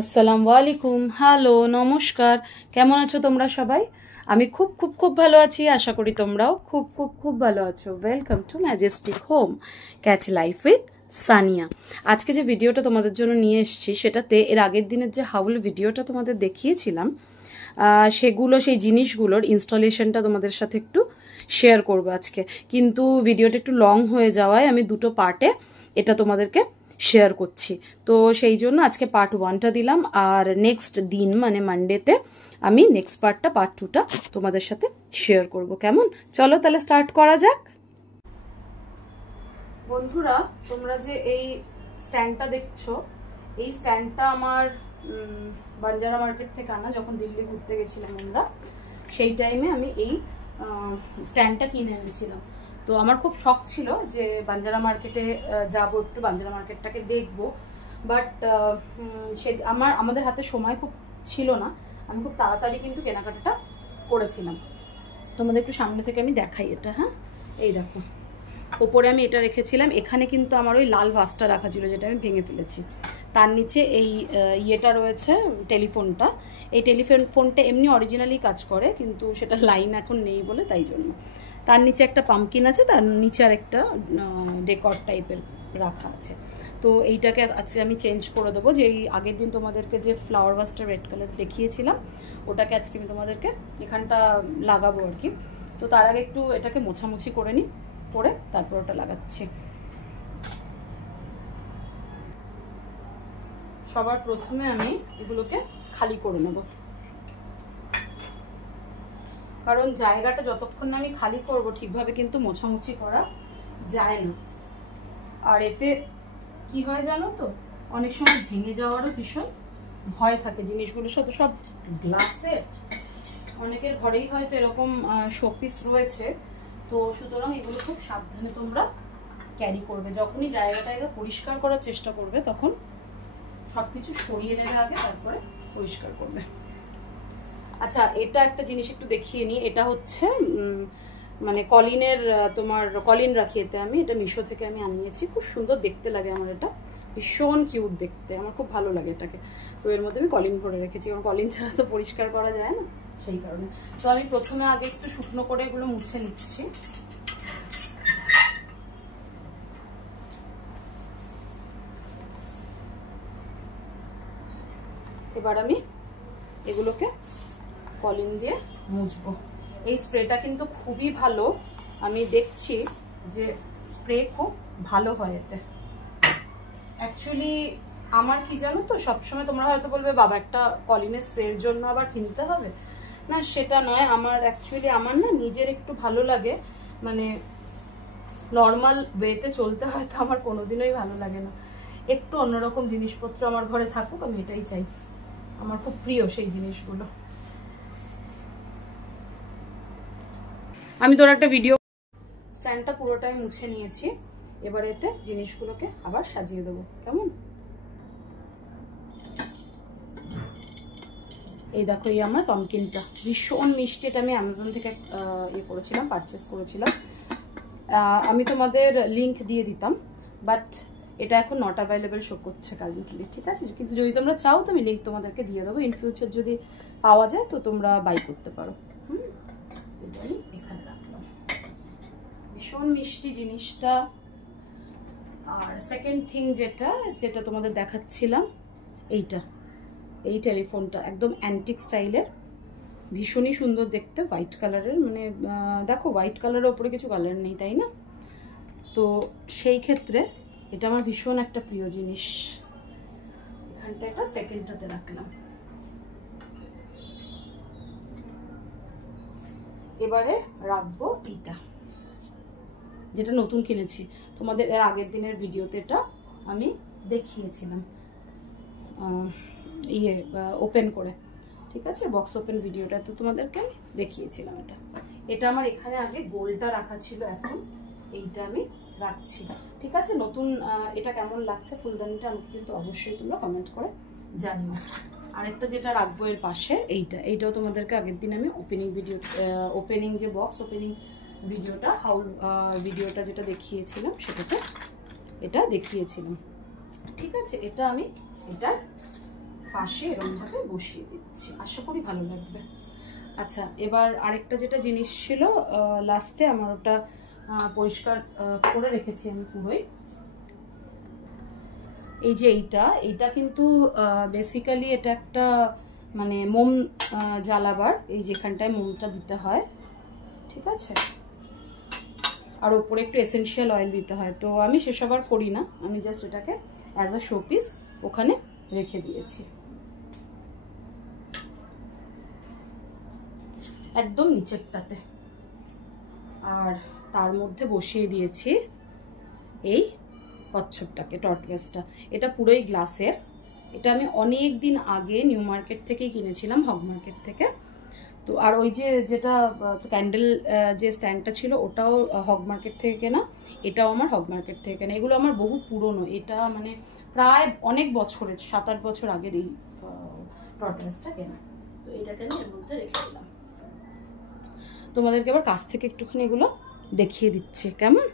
আসসালামু আলাইকুম, হ্যালো, নমস্কার। কেমন আছো তোমরা সবাই? আমি খুব খুব খুব ভালো আছি। আশা করি তোমরাও খুব খুব খুব ভালো আছো। Welcome to Majestic home cat life with Sania. আজকে যে ভিডিওটা তোমাদের জন্য নিয়ে এসেছি সেটাতে এর আগের দিনের যে হাউল ভিডিওটা তোমাদের দেখিয়েছিলাম সেই জিনিসগুলোর ইনস্টলেশনটা তোমাদের সাথে একটু শেয়ার করবো আজকে। কিন্তু ভিডিওটা একটু লং হয়ে যাওয়ায় আমি দুটো পার্টে এটা তোমাদেরকে শেয়ার করছি। তো সেই জন্য আজকে পার্ট 1টা দিলাম, আর নেক্সট দিন মানে মানডেতে আমি নেক্সট পার্ট 2টা তোমাদের সাথে শেয়ার করব। কেমন? চলো তাহলে স্টার্ট করা যাক। বন্ধুরা, তোমরা যে এই স্ট্যান্ডটা দেখছো, এই স্ট্যান্ডটা আমার বাঞ্জারা মার্কেট থেকে আনা। যখন দিল্লি ঘুরতে গেছিলাম আমরা, সেই টাইমে আমি এই স্ট্যান্ডটা কিনে এনেছিলাম। তো আমার খুব শখ ছিল যে বাঞ্জারা মার্কেটে যাব, একটু বাঞ্জারা মার্কেটটাকে দেখবো। বাট আমাদের হাতে সময় খুব ছিল না। আমি খুব তাড়াতাড়ি কিন্তু কেনাকাটাটা করেছিলাম। তোমাদের একটু সামনে থেকে আমি দেখাই এটা। হ্যাঁ, এই দেখো, ওপরে আমি এটা রেখেছিলাম। এখানে কিন্তু আমার ওই লাল ভাসটা রাখা ছিল, যেটা আমি ভেঙে ফেলেছি। তার নিচে এই ইয়েটা রয়েছে, টেলিফোনটা। এই টেলিফোনটা এমনি অরিজিনালি কাজ করে, কিন্তু সেটা লাইন এখন নেই বলে, তাই জন্য। তার নিচে একটা পাম্পকিন আছে, তার নিচে আর একটা ডেকর টাইপের রাখা আছে। তো এইটাকে আজকে আমি চেঞ্জ করে দেবো। যে এই আগের দিন তোমাদেরকে যে ফ্লাওয়ার ভাসটা রেড কালার দেখিয়েছিলাম, ওটাকে আজকে আমি তোমাদেরকে এখানটা লাগাবো আর কি। তো তার আগে একটু এটাকে মোছামুছি করে নিই, করে তারপর ওটা লাগাচ্ছি। সবার প্রথমে আমি এগুলোকে খালি করে নেব, কারণ জায়গাটা যতক্ষণ না আমি খালি করব ঠিকভাবে কিন্তু মোছামুছি করা যায় না। আর এতে কি হয় জানো তো, অনেক সময় ভেঙে যাওয়ারও ভীষণ ভয় থাকে। জিনিসগুলোর সাথে সব গ্লাসের, অনেকের ঘরেই হয়তো এরকম শোপিস রয়েছে। তো সুতরাং এগুলো খুব সাবধানে তোমরা ক্যারি করবে। যখনই জায়গাটা পরিষ্কার করার চেষ্টা করবে, তখন সবকিছু সরিয়ে নেবে আগে, তারপরে পরিষ্কার করবে। আচ্ছা, এটা একটা জিনিস একটু দেখিয়ে নিই। এটা হচ্ছে মানে কলিনের, তোমার কলিন রাখি এতে। আমি এটা মিশো থেকে আমি আনিয়েছি। খুব সুন্দর দেখতে লাগে আমার, এটা ভীষণ কিউট দেখতে, আমার খুব ভালো লাগে এটাকে। তো এর মধ্যে আমি কলিন ভরে রেখেছি, কারণ কলিন ছাড়া তো পরিষ্কার করা যায় না, সেই কারণে। তো আমি প্রথমে আগে একটু শুকনো করে এগুলো মুছে নিচ্ছি। এবার আমি এগুলোকে কলিন দিয়ে মুছবো। এই স্প্রেটা কিন্তু খুবই ভালো, আমি দেখছি যে স্প্রে খুব ভালো হয় এতে। অ্যাকচুয়ালি আমার কি জানো তো, সবসময় তোমরা হয়তো বলবে বাবা একটা কলিনের স্প্রের জন্য আবার কিনতে হবে না, সেটা নয়। আমার অ্যাকচুয়ালি আমার না নিজের একটু ভালো লাগে, মানে নর্মাল ওয়েতে চলতে হয়তো আমার কোনোদিনই ভালো লাগে না। একটু অন্যরকম জিনিসপত্র আমার ঘরে থাকুক, আমি এটাই চাই। আমার খুব প্রিয় সেই জিনিসগুলো। আমি তোর একটা ভিডিও, স্ট্যান্ডটা পুরোটাই মুছে নিয়েছি। এবার এতে জিনিসগুলোকে আবার সাজিয়ে দেবো। কেমন? এই দেখো, এই আমার পাম্পকিনটা ভীষণ মিষ্টি। এটা আমি অ্যামাজন থেকে করেছিলাম, পারচেস করেছিলাম। আমি তোমাদের লিঙ্ক দিয়ে দিতাম, বাট এটা এখন নট অ্যাভেলেবেল শো করছে কারেন্টলি। ঠিক আছে, কিন্তু যদি তোমরা চাও তো আমি লিঙ্ক তোমাদেরকে দিয়ে দেবো। ইন ফিউচার যদি পাওয়া যায় তো তোমরা বাই করতে পারো। এখানে রাখলাম, ভীষণ মিষ্টি জিনিসটা। আর সেকেন্ড থিং যেটা তোমাদের দেখাচ্ছিলাম, এই টেলিফোনটা একদম অ্যান্টিক স্টাইলের, ভীষণই সুন্দর দেখতে, হোয়াইট কালারের। মানে দেখো, হোয়াইট কালারের ওপরে কিছু কালার নেই, তাই না? তো সেই ক্ষেত্রে এটা আমার ভীষণ একটা প্রিয় জিনিস। এখানটা একটা সেকেন্ডটাতে রাখলাম। এবারে রাখবো এইটা, যেটা নতুন কিনেছি। তোমাদের এর আগের দিনের ভিডিওতে এটা আমি দেখিয়েছিলাম, ওপেন করে। ঠিক আছে, বক্স ওপেন ভিডিওটা তো তোমাদেরকে আমি দেখিয়েছিলাম। এটা আমার এখানে আগে গোলটা রাখা ছিল, এখন এইটা আমি রাখছি। ঠিক আছে, নতুন এটা কেমন লাগছে ফুলদানিটা আমাকে কিন্তু অবশ্যই তোমরা কমেন্ট করে জানিও। আরেকটা যেটা রাখবো এর পাশে, এইটাও তোমাদেরকে আগের দিন আমি ওপেনিং যে বক্স ওপেনিং ভিডিওটা, ভিডিওটা যেটা দেখিয়েছিলাম, সেটাতে এটা দেখিয়েছিলাম। ঠিক আছে, এটা আমি এটার পাশে এরকমভাবে বসিয়ে দিচ্ছি, আশা করি ভালো লাগবে। আচ্ছা, এবার আরেকটা যেটা জিনিস ছিল লাস্টে, আমার ওটা পরিষ্কার করে রেখেছি আমি পুরোই। এই যে এইটা কিন্তু বেসিক্যালি এটা একটা মানে মোম জ্বালাবার, এই যেখানটায় মোমটা দিতে হয়, ঠিক আছে, আর ওপরে একটু এসেনশিয়াল অয়েল দিতে হয়। তো আমি সেসব আর করি না, আমি জাস্ট এটাকে অ্যাজ আ শোপিস ওখানে রেখে দিয়েছি, একদম নিচেরটাতে। আর তার মধ্যে বসিয়ে দিয়েছি এই কচ্ছপটাকে, টর্টওয়েজটা। এটা পুরোই গ্লাসের, এটা আমি অনেক দিন আগে নিউ মার্কেট থেকেই কিনেছিলাম, হগ মার্কেট থেকে। তো আর ওই যে যেটা ক্যান্ডেল যে স্ট্যান্ডটা ছিল ওটাও হগ মার্কেট থেকে কেনা, এটাও আমার হগ মার্কেট থেকে কেনা। এগুলো আমার বহু পুরনো, এটা মানে প্রায় অনেক বছরের, 7-8 বছর আগের এই টর্টওয়েজটা কেনা। তো এটাকে আমি এর মধ্যে রেখে দিলাম। তোমাদেরকে আবার কাছ থেকে একটুখানি এগুলো দেখিয়ে দিচ্ছি, কেমন?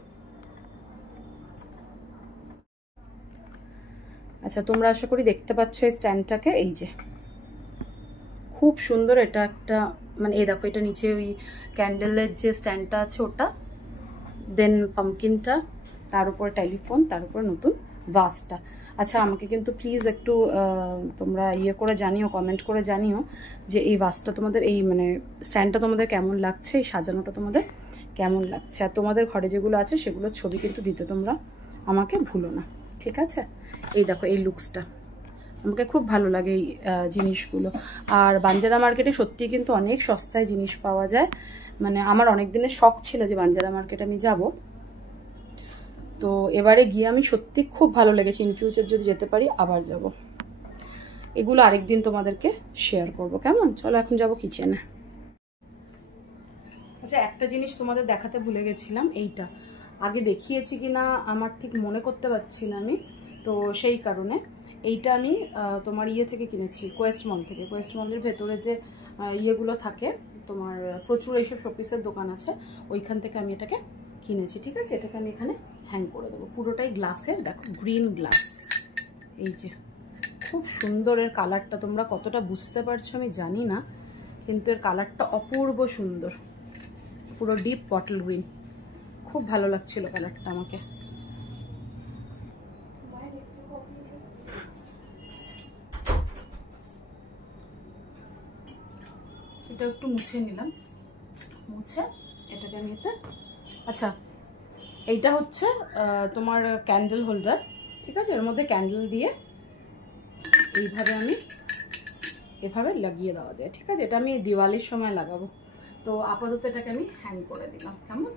আচ্ছা, তোমরা আশা করি দেখতে পাচ্ছ এই স্ট্যান্ডটাকে, এই যে খুব সুন্দর। এটা একটা মানে এই দেখো, এটা নিচে ওই ক্যান্ডেলের যে স্ট্যান্ডটা আছে ওটা, দেন পাম্পকিনটা, তার উপর টেলিফোন, তার উপর নতুন ভাসটা। আচ্ছা, আমাকে কিন্তু প্লিজ একটু তোমরা ইয়ে করে জানিও, কমেন্ট করে জানিও যে এই ভাসটা তোমাদের, এই মানে স্ট্যান্ডটা তোমাদের কেমন লাগছে, এই সাজানোটা তোমাদের কেমন লাগছে। আর তোমাদের ঘরে যেগুলো আছে সেগুলোর ছবি কিন্তু দিতে তোমরা আমাকে ভুলো না, ঠিক আছে? এই দেখো এই লুকসটা, আমাকে খুব ভালো লাগে এই জিনিসগুলো। আর বাঞ্জারা মার্কেটে সত্যি কিন্তু অনেক সস্তায় জিনিস পাওয়া যায়। মানে আমার অনেক দিনের শখ ছিল যে বাঞ্জারা মার্কেটে আমি যাব, তো এবারে গিয়ে আমি সত্যি খুব ভালো লেগেছে। ইন ফিউচার যদি যেতে পারি আবার যাব। এগুলো আরেকদিন তোমাদেরকে শেয়ার করব, কেমন? চলো এখন যাব কিচেনে। আচ্ছা, একটা জিনিস তোমাদের দেখাতে ভুলে গেছিলাম, এইটা আগে দেখিয়েছি কিনা আমার ঠিক মনে করতে পারছি না আমি, তো সেই কারণে এইটা আমি তোমার ইয়ে থেকে কিনেছি, কোয়েস্ট মল থেকে। কোয়েস্ট মলের ভেতরে যে ইয়েগুলো থাকে, তোমার প্রচুর এইসব শোপিসের দোকান আছে, ওইখান থেকে আমি এটাকে কিনেছি, ঠিক আছে? এটাকে আমি এখানে হ্যাং করে দেবো। পুরোটাই গ্লাসের, দেখো গ্রিন গ্লাস, এই যে খুব সুন্দর। এর কালারটা তোমরা কতটা বুঝতে পারছো আমি জানি না, কিন্তু এর কালারটা অপূর্ব সুন্দর, পুরো ডিপ বটল গ্রিন, খুব ভালো লাগছিল কালারটা আমাকে। এটা একটু মুছে নিলাম, মুছে এটাকে আমি এতে। আচ্ছা, এইটা হচ্ছে তোমার ক্যান্ডেল হোল্ডার, ঠিক আছে? এর মধ্যে ক্যান্ডেল দিয়ে এইভাবে আমি এভাবে লাগিয়ে দেওয়া যায়, ঠিক আছে? এটা আমি দিওয়ালির সময় লাগাবো। তো আপাতত এটাকে আমি হ্যাং করে দিলাম, কেমন?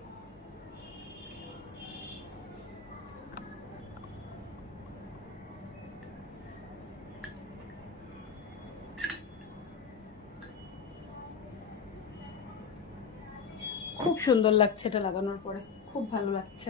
খুব সুন্দর লাগছে এটা লাগানোর পরে, খুব ভালো লাগছে।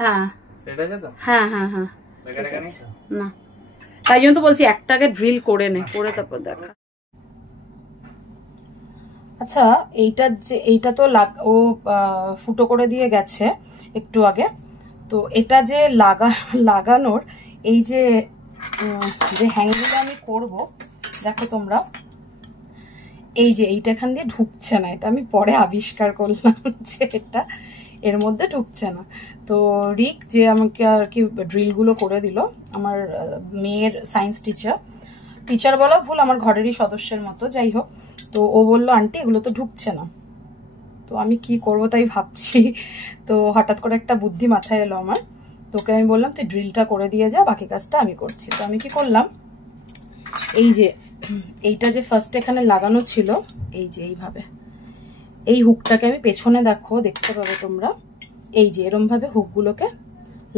হ্যাঁ হ্যাঁ হ্যাঁ হ্যাঁ, না তাই জন্য তো বলছি একটা আগে ড্রিল করে নে, করে তারপর দেখা। আচ্ছা, এইটা তো ও ফুটো করে দিয়ে গেছে একটু আগে। তো এটা যে লাগানোর এই যে হ্যাংগুলো আমি করব, দেখো তোমরা, এই যে এইটা এখান দিয়ে ঢুকছে না, এটা আমি পরে আবিষ্কার করলাম যে এটা এর মধ্যে ঢুকছে না। তো রিক যে আমাকে আর কি ড্রিলগুলো করে দিল, আমার মেয়ের সায়েন্স টিচার বলা ভুল, আমার ঘরেরই সদস্যের মতো, যাই হোক। তো ও বললো আন্টি এগুলো তো ঢুকছে না। তো আমি কি করব তাই ভাবছি, তো হঠাৎ করে একটা বুদ্ধি মাথায় এলো আমার। তোকে আমি বললাম তুই ড্রিলটা করে দিয়ে যা, বাকি কাজটা আমি করছি। তো আমি কি করলাম, এই যে এইটা যে ফার্স্ট এখানে লাগানো ছিল, এই যে এইভাবে এই হুকটাকে আমি পেছনে, দেখো দেখতে পাবে তোমরা, এই যে এরম ভাবে হুকগুলোকে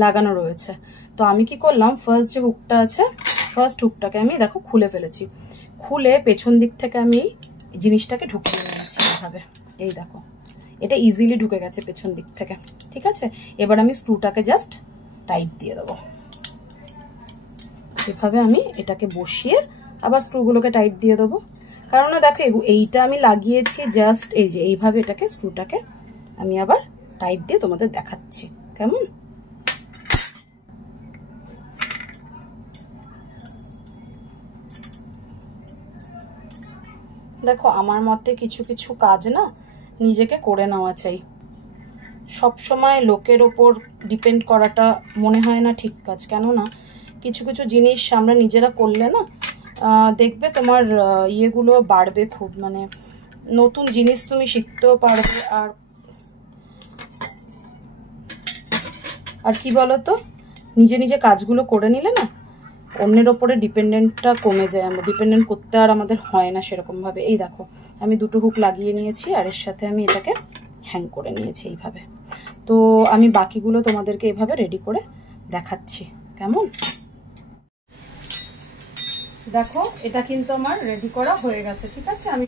লাগানো রয়েছে। তো আমি কি করলাম, ফার্স্ট যে হুকটা আছে, ফার্স্ট হুকটাকে আমি দেখো খুলে ফেলেছি, খুলে পেছন দিক থেকে আমি জিনিসটাকে ঢুকিয়ে নিয়েছি এইভাবে। এই দেখো এটা ইজিলি ঢুকে গেছে পেছন দিক থেকে, ঠিক আছে? এবার আমি স্ক্রুটাকে জাস্ট টাইট দিয়ে দেবো, এভাবে আমি এটাকে বসিয়ে আবার স্ক্রুগুলোকে টাইট দিয়ে দেবো। কারণ দেখো এইটা আমি লাগিয়েছি জাস্ট এই যে এইভাবে এটাকে স্ক্রুটাকে আমি আবার টাইট দিয়ে তোমাদের দেখাচ্ছি কেমন। দেখো আমার মতে কিছু কিছু কাজ না নিজেকে করে নেওয়া চাই, সব সময় লোকের ওপর ডিপেন্ড করাটা মনে হয় না ঠিক কাজ। কেননা কিছু কিছু জিনিস আমরা নিজেরা করলে না দেখবে তোমার ইয়েগুলো বাড়বে খুব, মানে নতুন জিনিস তুমি শিখতেও পারবে। আর কি বলতো, নিজে নিজে কাজগুলো করে নিলে না অন্যের ওপরে ডিপেন্ডেন্টটা কমে যায়, আমরা ডিপেন্ডেন্ট করতে আর আমাদের হয় না সেরকম ভাবে। এই দেখো আমি দুটো হুক লাগিয়ে নিয়েছি আর এর সাথে আমি এটাকে হ্যাং করে নিয়েছি এইভাবে। তো আমি বাকিগুলো তোমাদেরকে এইভাবে রেডি করে দেখাচ্ছি কেমন। দেখো এটা কিন্তু আমার রেডি করা হয়ে গেছে, ঠিক আছে। আমি